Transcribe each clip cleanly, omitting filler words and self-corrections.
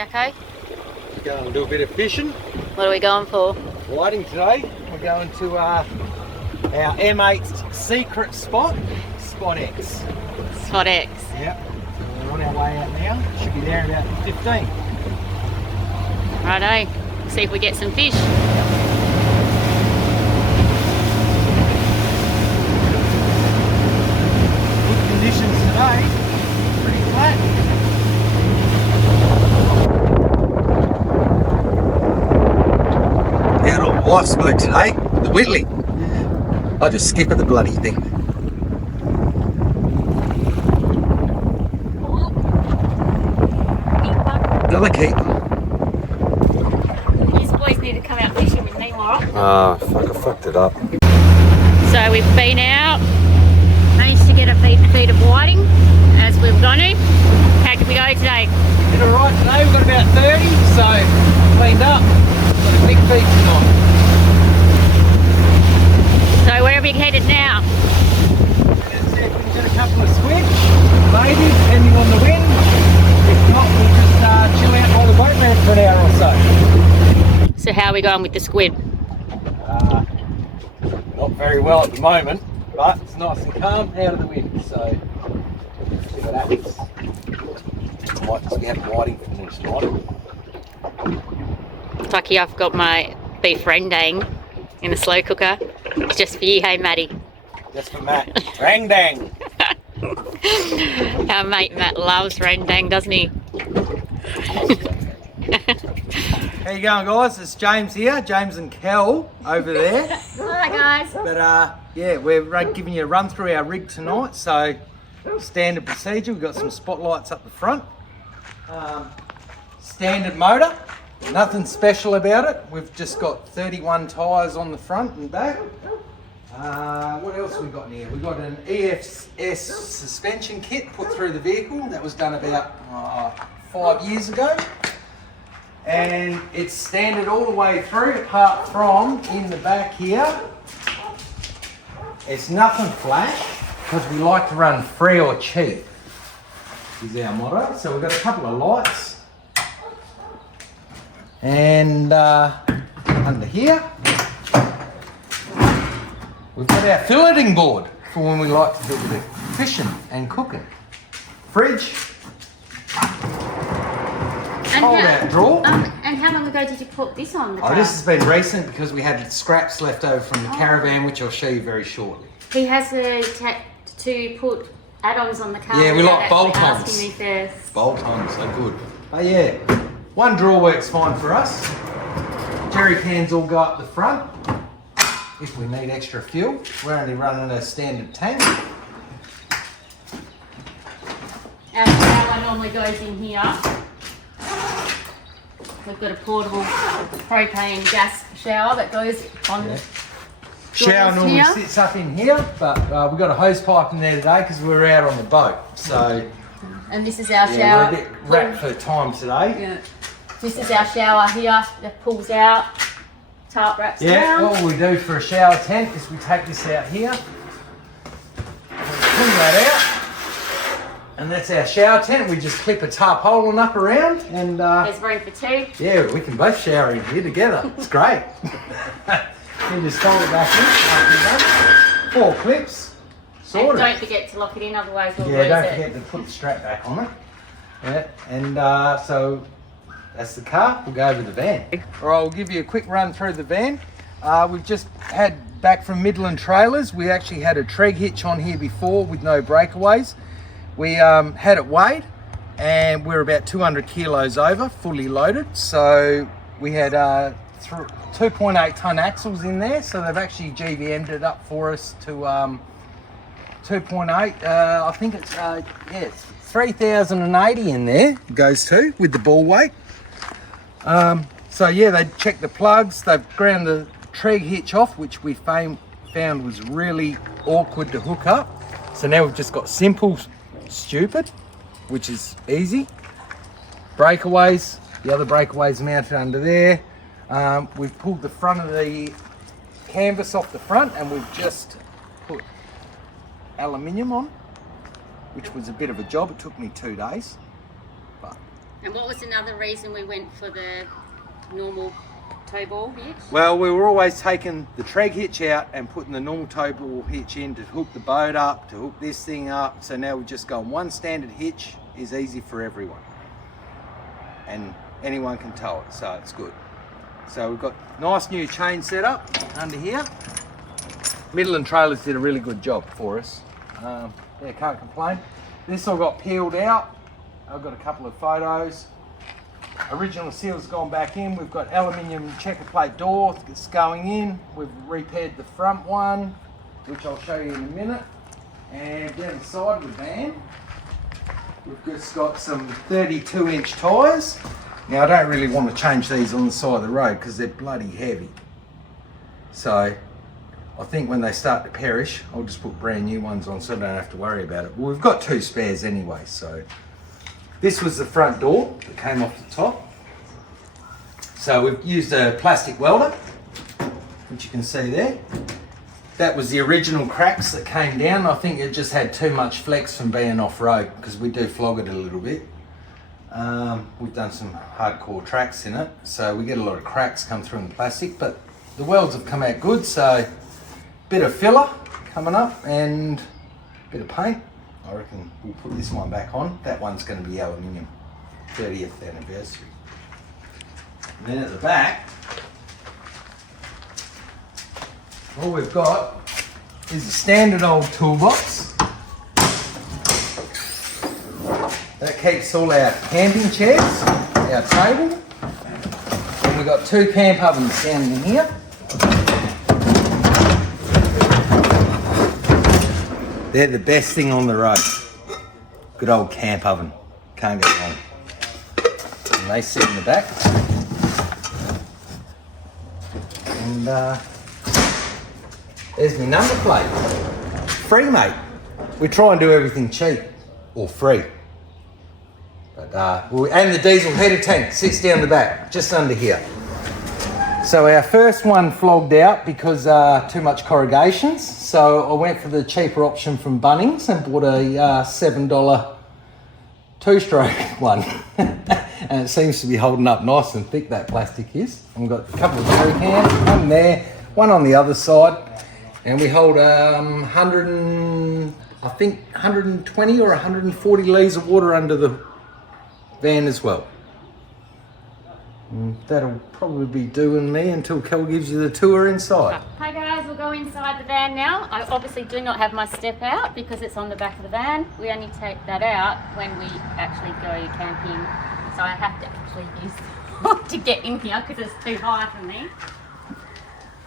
Jacko? Going to do a bit of fishing. What are we going for? Whiting today. We're going to our M8's secret spot, Spot X. Spot X. Yep. So we're on our way out now. Should be there in about 15. Righto. See if we get some fish. Good conditions today. Pretty flat. How do wife spoke today? The Whitley. Yeah. I just skip at the bloody thing. Another keeper. You boys need to come out fishing with me, alright? Ah, fuck, I fucked it up. So we've been out, managed to get a feed of whiting as we were going to. How did we go today? Did alright today, we've got about 30, so cleaned up. Got a big feed tonight. So where are we headed now? That's it, we've got a couple of squid, maybe, depending on the wind. If not, we'll just chill out by the boat ramp for an hour or so. So how are we going with the squid? Not very well at the moment, but it's nice and calm out of the wind, so see what happens. Might just be having whiting for the next night. Lucky I've got my beef rendang in the slow cooker. It's just for you, hey Maddie. Just for Matt. Rendang! Our mate Matt loves rendang, doesn't he? How you going, guys? It's James here, James and Kel over there. Hi guys. But yeah, we're giving you a run through our rig tonight. So standard procedure, we've got some spotlights up the front. Standard motor, nothing special about it. We've just got 31 tyres on the front and back. What else have we got in here? We've got an EFS suspension kit put through the vehicle. That was done about 5 years ago. And it's standard all the way through, apart from in the back here. It's nothing flash, because we like to run free or cheap, is our motto. So we've got a couple of lights. And under here, we've got our filleting board for when we like to do a bit of fishing and cooking. Fridge. Fold-out drawer. And how long ago did you put this on the car? Oh, this has been recent because we had scraps left over from the caravan, which I'll show you very shortly. He has to put add-ons on the car. Yeah, we like bolt-ons. Asking me first. Bolt-ons are good. Oh yeah, one drawer works fine for us. Jerry cans all go up the front. If we need extra fuel, we're only running a standard tank. Our shower normally goes in here. We've got a portable propane gas shower that goes on. Yeah. Shower normally sits up in here, but we've got a hose pipe in there today because we were out on the boat. So. And this is our shower. Yeah, we're a bit wrapped for time today. Yeah. This is our shower here that pulls out, tarp wraps down. Yeah, what we do for a shower tent is we take this out here, pull that out, and that's our shower tent. We just clip a tarpaulin up around and... there's room for two. Yeah, we can both shower in here together. It's great. You just fold it back in, 4 clips, sorted. And don't forget to lock it in, otherwise we'll lose it. Yeah, don't forget to put the strap back on it. Yeah, and so that's the car. We'll go over the van. All right, we'll give you a quick run through the van. We've just had back from Midland Trailers. We actually had a Treg hitch on here before with no breakaways. We had it weighed and we're about 200 kilos over, fully loaded. So we had 2.8 tonne axles in there. So they've actually GVM'd it up for us to 2.8. I think it's, it's 3,080 in there, goes to, with the ball weight. So yeah, they checked the plugs, they've ground the Treg hitch off, which we found was really awkward to hook up. So now we've just got simple stupid, which is easy. Breakaways, the other breakaways mounted under there. We've pulled the front of the canvas off the front and we've just put aluminium on, which was a bit of a job. It took me 2 days, but And what was another reason we went for the normal tow ball hitch? Well, we were always taking the treg hitch out and putting the normal tow ball hitch in to hook the boat up, to hook this thing up. So now we just go on one standard hitch, is easy for everyone. And anyone can tow it, so it's good. So we've got nice new chain set up under here. Midland Trailers did a really good job for us. Yeah, can't complain. This all got peeled out. I've got a couple of photos. Original seal's gone back in. We've got aluminium checker plate door that's going in. We've repaired the front one, which I'll show you in a minute. And down the side of the van, we've just got some 32-inch tyres. Now I don't really want to change these on the side of the road because they're bloody heavy. So I think when they start to perish, I'll just put brand new ones on so I don't have to worry about it. Well, we've got 2 spares anyway, so. This was the front door that came off the top. So we've used a plastic welder, which you can see there. That was the original cracks that came down. I think it just had too much flex from being off-road because we do flog it a little bit. We've done some hardcore tracks in it, so we get a lot of cracks come through in the plastic, but the welds have come out good, so bit of filler coming up and a bit of paint. I reckon we'll put this one back on. That one's going to be aluminium, 30th anniversary. And then at the back, all we've got is a standard old toolbox. That keeps all our camping chairs, our table. And we've got 2 camp ovens down in here. They're the best thing on the road. Good old camp oven. Can't go wrong. And they sit in the back. And there's my number plate. Free, mate. We try and do everything cheap or free. But and the diesel heater tank sits down the back, just under here. So our first one flogged out because too much corrugations. So I went for the cheaper option from Bunnings and bought a $7 2-stroke one. And it seems to be holding up nice and thick, that plastic is. And we've got a couple of jerry cans, one there, one on the other side. And we hold 120 or 140 litres of water under the van as well. And that'll probably be doing me until Kel gives you the tour inside. Hi guys, we'll go inside the van now. I obviously do not have my step out because it's on the back of the van. We only take that out when we actually go camping. So I have to actually use to get in here because it's too high for me.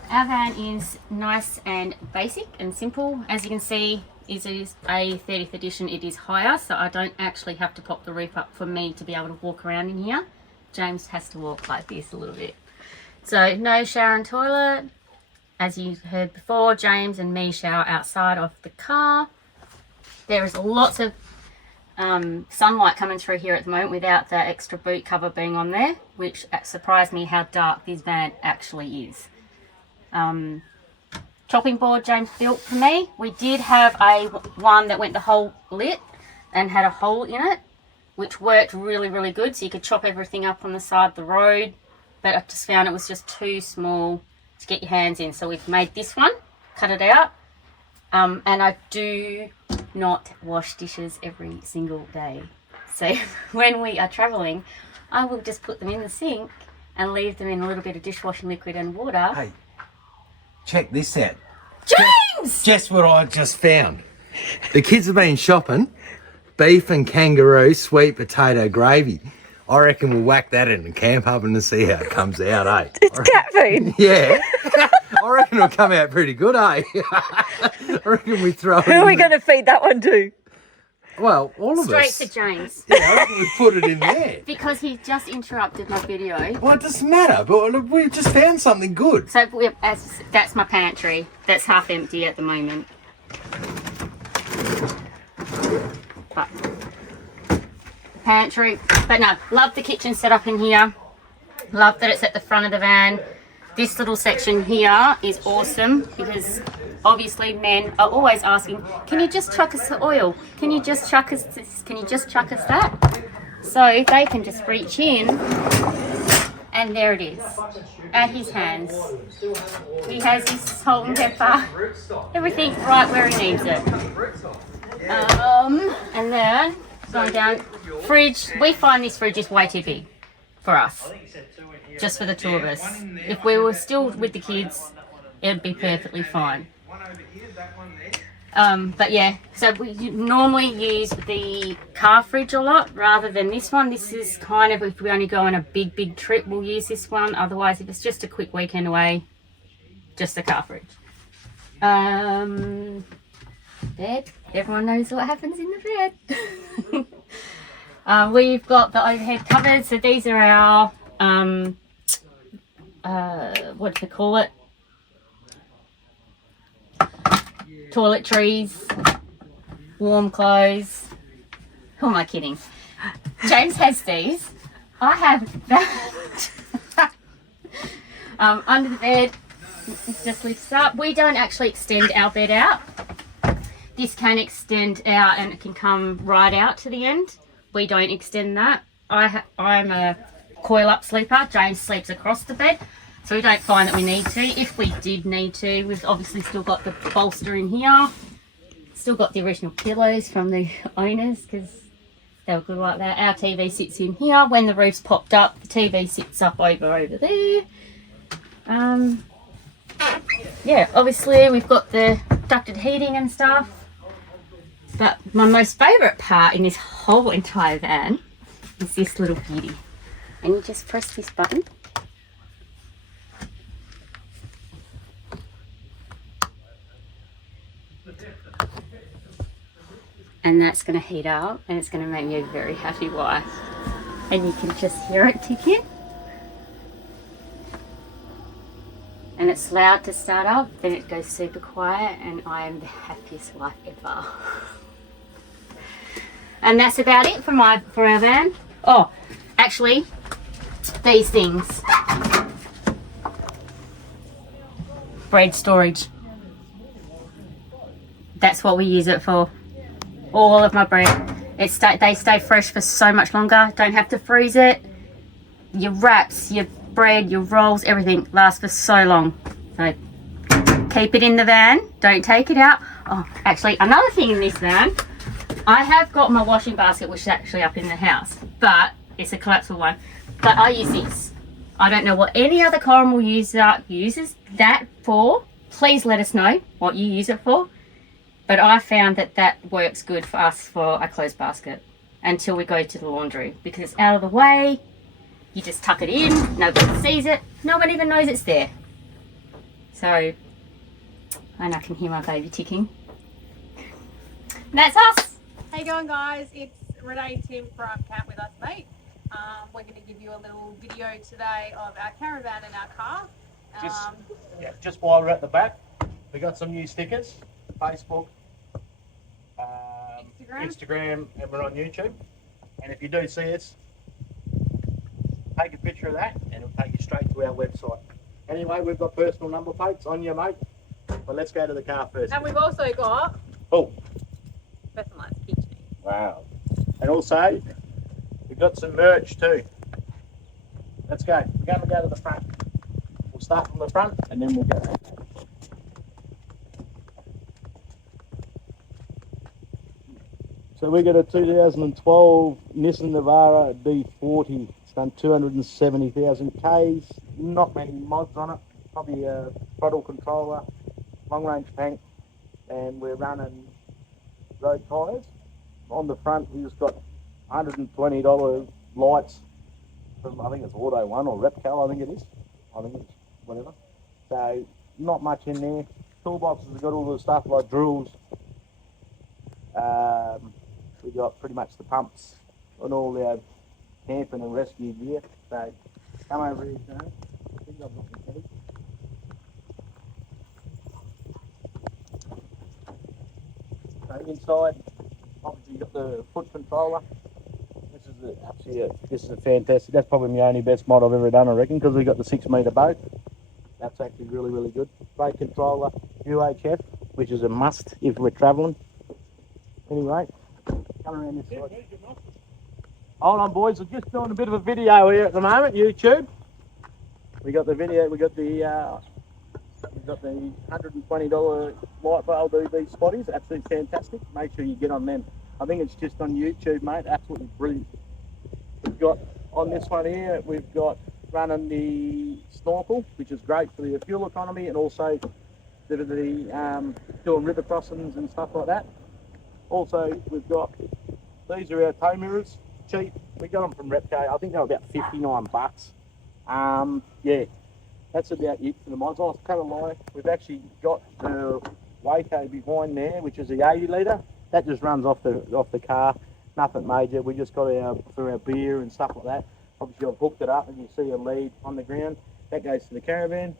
Our van is nice and basic and simple. As you can see, it is a 30th edition. It is higher, so I don't actually have to pop the roof up for me to be able to walk around in here. James has to walk like this a little bit. So no shower and toilet. As you heard before, James and me shower outside of the car. There is lots of sunlight coming through here at the moment without the extra boot cover being on there, which surprised me how dark this van actually is. Chopping board James built for me. We did have one that went the whole lit and had a hole in it, which worked really, really good. So you could chop everything up on the side of the road, but I just found it was just too small to get your hands in. So we've made this one, cut it out. And I do not wash dishes every single day. So when we are traveling, I will just put them in the sink and leave them in a little bit of dishwashing liquid and water. Hey, check this out. James! Just what I just found. The kids have been shopping. Beef and kangaroo sweet potato gravy. I reckon we'll whack that in the camp oven and see how it comes out, eh? It's cat food. Yeah. I reckon it'll come out pretty good, eh? I reckon we throw it Who are we going to feed that one to? Well, all of Straight us. to James. Yeah, I reckon we put it in there. Because he just interrupted my video. Well, it doesn't matter, but we just found something good. So that's my pantry. That's half empty at the moment. But pantry. But no, love the kitchen setup in here. Love that it's at the front of the van. This little section here is awesome because obviously men are always asking, can you just chuck us the oil? Can you just chuck us this? Can you just chuck us that? So they can just reach in, and there it is, at his hands. He has his salt and pepper, everything right where he needs it. And then going down, fridge. We find this fridge is way too big for us, just for the two of us. If we were still with the kids, it'd be perfectly fine. But yeah, so we normally use the car fridge a lot rather than this one. This is kind of, if we only go on a big trip, we'll use this one. Otherwise, if it's just a quick weekend away, just the car fridge. Bed. Everyone knows what happens in the bed. We've got the overhead cupboards. So these are our, what do they call it? Toiletries, warm clothes. Who am I kidding? James has these. I have that. Under the bed, it just lifts up. We don't actually extend our bed out. This can extend out and it can come right out to the end. We don't extend that. I'm a coil up sleeper. James sleeps across the bed. So we don't find that we need to. If we did need to, we've obviously still got the bolster in here. Still got the original pillows from the owners because they were good like that. Our TV sits in here. When the roof's popped up, the TV sits up over there. Yeah, obviously we've got the ducted heating and stuff. But my most favourite part in this whole entire van is this little beauty. And you just press this button. And that's going to heat up and it's going to make me a very happy wife. And you can just hear it ticking. And it's loud to start up, then it goes super quiet, and I am the happiest wife ever. And that's about it for our van. Oh, actually, these things. Bread storage. That's what we use it for. All of my bread. They stay fresh for so much longer. Don't have to freeze it. Your wraps, your bread, your rolls, everything lasts for so long. So keep it in the van. Don't take it out. Oh, actually, another thing in this van, I have got my washing basket, which is actually up in the house, but it's a collapsible one. But I use this. I don't know what any other Coral user uses that for. Please let us know what you use it for. But I found that that works good for us for a clothes basket until we go to the laundry because it's out of the way. You just tuck it in, nobody sees it, no one even knows it's there. So, and I can hear my baby ticking. That's us. How you going, guys? It's Renee and Tim from Camp With Us, Mate. We're going to give you a little video today of our caravan and our car. Just while we're at the back, we got some new stickers. Facebook, Instagram, and we're on YouTube. And if you do see us, take a picture of that and it'll take you straight to our website. Anyway, we've got personal number plates on you, mate. But let's go to the car first. And we've also got personalised kitchen. Wow. And also, we've got some merch too. Let's go. We're going to go to the front. We'll start from the front and then we'll go. So we got a 2012 Nissan Navara D40. It's done 270,000 Ks. Not many mods on it. Probably a throttle controller, long range tank, and we're running road tyres. On the front, we just got $120 lights from, I think it's Auto One or Repcal, I think it is. Whatever. So not much in there. Toolboxes have got all the stuff like drills. We got pretty much the pumps and all our camping and rescue gear. So come over here, Shane. I think I've got the key. So inside, obviously you got the foot controller. This is a fantastic. That's probably my only best mod I've ever done, I reckon, because we got the 6 metre boat. That's actually really, really good. Brake controller, UHF, which is a must if we're travelling. Anyway, come around this side. Hold on, boys. We're just doing a bit of a video here at the moment. YouTube. We got the video. We got the $120 light bulb DV spotties. Absolutely fantastic. Make sure you get on them. I think it's just on YouTube, mate. Absolutely brilliant. We've got on this one here. We've got running the snorkel, which is great for the fuel economy, and also doing river crossings and stuff like that. Also, we've got these are our tow mirrors. Cheap. We got them from Repco. I think they were about $59. Yeah, that's about it for the mods. I was kind of lie. We've actually got the Waco behind there, which is the 80 litre. That just runs off the car. Nothing major. We just got for our beer and stuff like that. Obviously, I've hooked it up, and you see a lead on the ground. That goes to the caravan.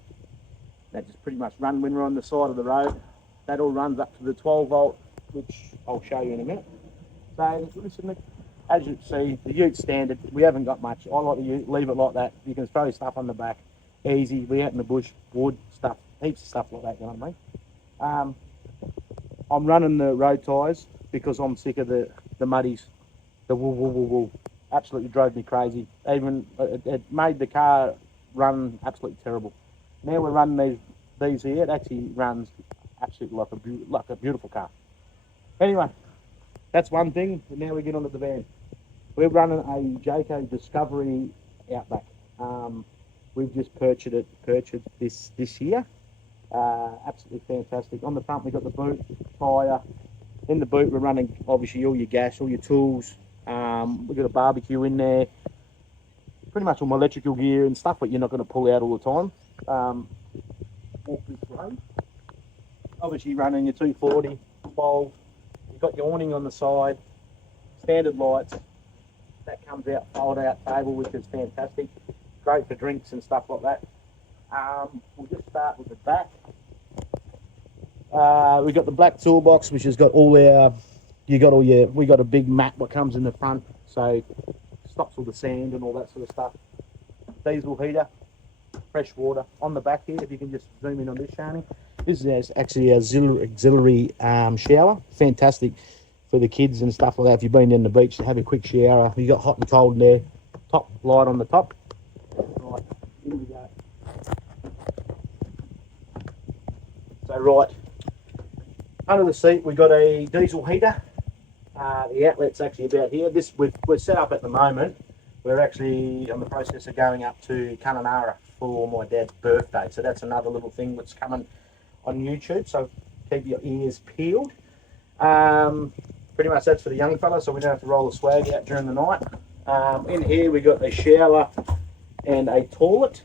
That just pretty much runs when we're on the side of the road. That all runs up to the 12 volt, which I'll show you in a minute. So listen, as you can see, the Ute standard, we haven't got much. I like the Ute, leave it like that. You can throw stuff on the back, easy. We out in the bush, wood, stuff, heaps of stuff like that, you know what I mean? I'm running the road tyres because I'm sick of the muddies, the wool. Absolutely drove me crazy. Even it made the car run absolutely terrible. Now we're running these here. It actually runs absolutely like a beautiful car. Anyway, that's one thing. And now we get onto the van. We're running a Jayco Discovery Outback. We've just purchased this year. Absolutely fantastic. On the front, we've got the boot, tyre. In the boot, we're running obviously all your gas, all your tools. We've got a barbecue in there. Pretty much all my electrical gear and stuff that you're not going to pull out all the time. Walk this road. Obviously running your 240, 12. You've got your awning on the side, standard lights. That comes out, fold out table, which is fantastic. Great for drinks and stuff like that. We'll just start with the back. We've got the black toolbox, which has got all our, we got a big mat what comes in the front, so stops all the sand and all that sort of stuff. Diesel heater, fresh water. On the back here, if you can just zoom in on this, Shani. This is actually our auxiliary shower. Fantastic for the kids and stuff like that. If you've been down the beach to have a quick shower, you got hot and cold in there. Top light on the top. Right, here we go. So right, under the seat we've got a diesel heater. The outlet's actually about here. We're set up at the moment. We're actually on the process of going up to Kununurra for my dad's birthday. So that's another little thing that's coming on YouTube. So keep your ears peeled. Pretty much that's for the young fella, so we don't have to roll the swag out during the night. In here we got a shower and a toilet.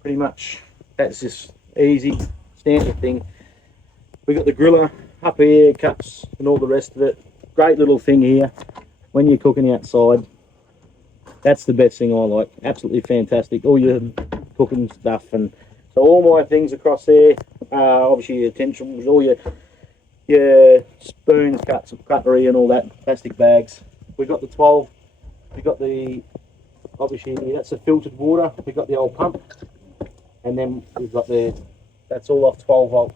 Pretty much that's just easy, standard thing. We got the griller up here, cups and all the rest of it. Great little thing here when you're cooking outside. That's the best thing I like. Absolutely fantastic. All your cooking stuff, and so all my things across there. Obviously your utensils, all your spoons, cuts, cutlery, and all that. Plastic bags. We got the 12. We got the obviously that's the filtered water. We got the old pump, and then we've got that's all off 12 volt.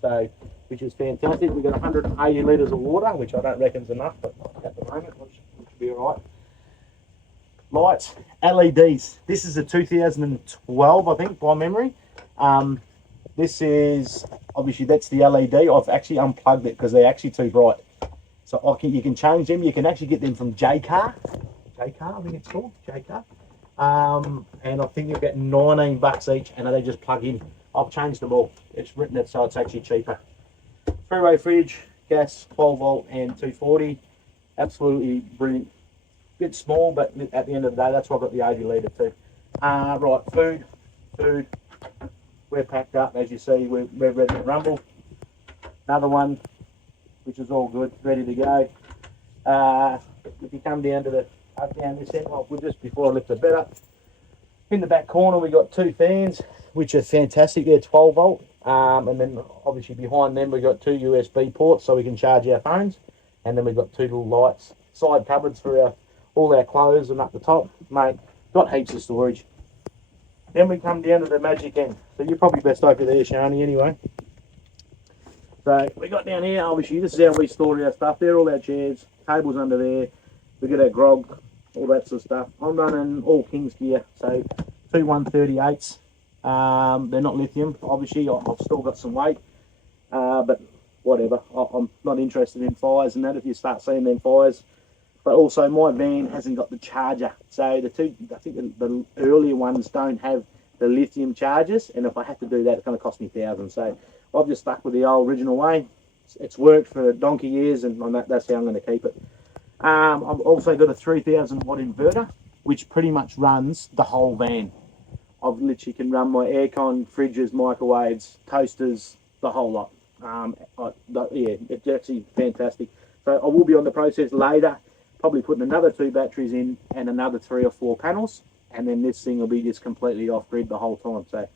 So, which is fantastic. We've got 180 litres of water, which I don't reckon's enough, but at the moment, which should be all right. Lights, LEDs. This is a 2012, I think, by memory. This is, obviously, that's the LED. I've actually unplugged it because they're actually too bright. So you can change them. You can actually get them from Jaycar. Jaycar, I think it's called, Jaycar. And I think you'll get $19 each, and they just plug in. I've changed them all. It's written it so it's actually cheaper. Three-way fridge, gas, 12 volt and 240. Absolutely brilliant. Bit small, but at the end of the day, that's why I've got the 80 litre too. Right, food. We're packed up, as you see. We're ready to rumble. Another one, which is all good, ready to go. If you come down to down this end, well, just before I lift the bed up, in the back corner we got two fans, which are fantastic. They're 12 volt, and then obviously behind them we got two USB ports so we can charge our phones, and then we've got two little lights, side cupboards for all our clothes, and up the top, mate, got heaps of storage. Then we come down to the magic end. So you're probably best over there, Shani, anyway. So we got down here, obviously this is how we store our stuff. There are all our chairs, tables under there. we get our grog, all that sort of stuff. I'm running all King's gear, so two 138s. They're not lithium, obviously. I've still got some weight, but whatever. I'm not interested in fires and that. If you start seeing them fires, but also my van hasn't got the charger. So the two, I think the earlier ones don't have the lithium chargers, and if I had to do that, it's going to cost me thousands. So I've just stuck with the old original way. It's worked for donkey years, and that's how I'm going to keep it. I've also got a 3,000 watt inverter, which pretty much runs the whole van. I've literally can run my aircon, fridges, microwaves, toasters, the whole lot. Yeah, it's actually fantastic. So I will be on the process later, probably putting another 2 batteries in and another 3 or 4 panels, and then this thing will be just completely off grid the whole time. So,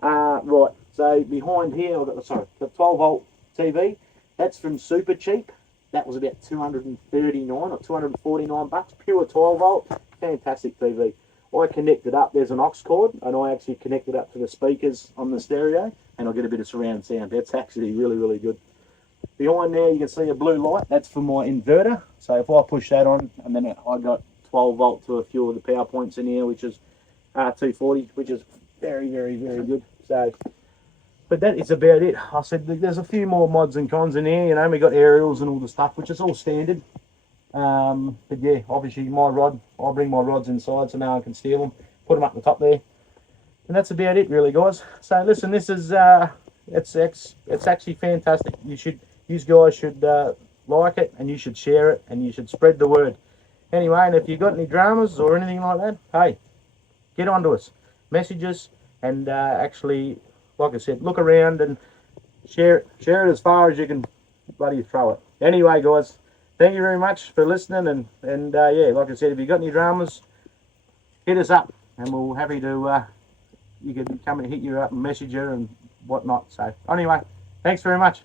right. So behind here, I've got the 12 volt TV. That's from Super Cheap. That was about 239 or 249 bucks, pure 12 volt. Fantastic TV. I connect it up. There's an aux cord, and I actually connect it up to the speakers on the stereo, and I'll get a bit of surround sound. That's actually really, really good. Behind there, you can see a blue light. That's for my inverter. So if I push that on, and then I got 12 volt to a few of the power points in here, which is 240, which is very, very, very good. So, but that is about it. I said there's a few more mods and cons in here. You know, we got aerials and all the stuff, which is all standard. But yeah, obviously my rod, I'll bring my rods inside so no one can steal them, put them up the top there, and that's about it really, guys. So listen, this is it's actually fantastic. You guys should like it, and you should share it, and you should spread the word. Anyway, and if you've got any dramas or anything like that, hey, get onto us, message us, and actually, like I said, look around and share it as far as you can bloody throw it. Anyway, guys, thank you very much for listening, and yeah, like I said, if you've got any dramas, hit us up, and we're happy to, you can come and hit you up and message you and whatnot. So anyway, thanks very much.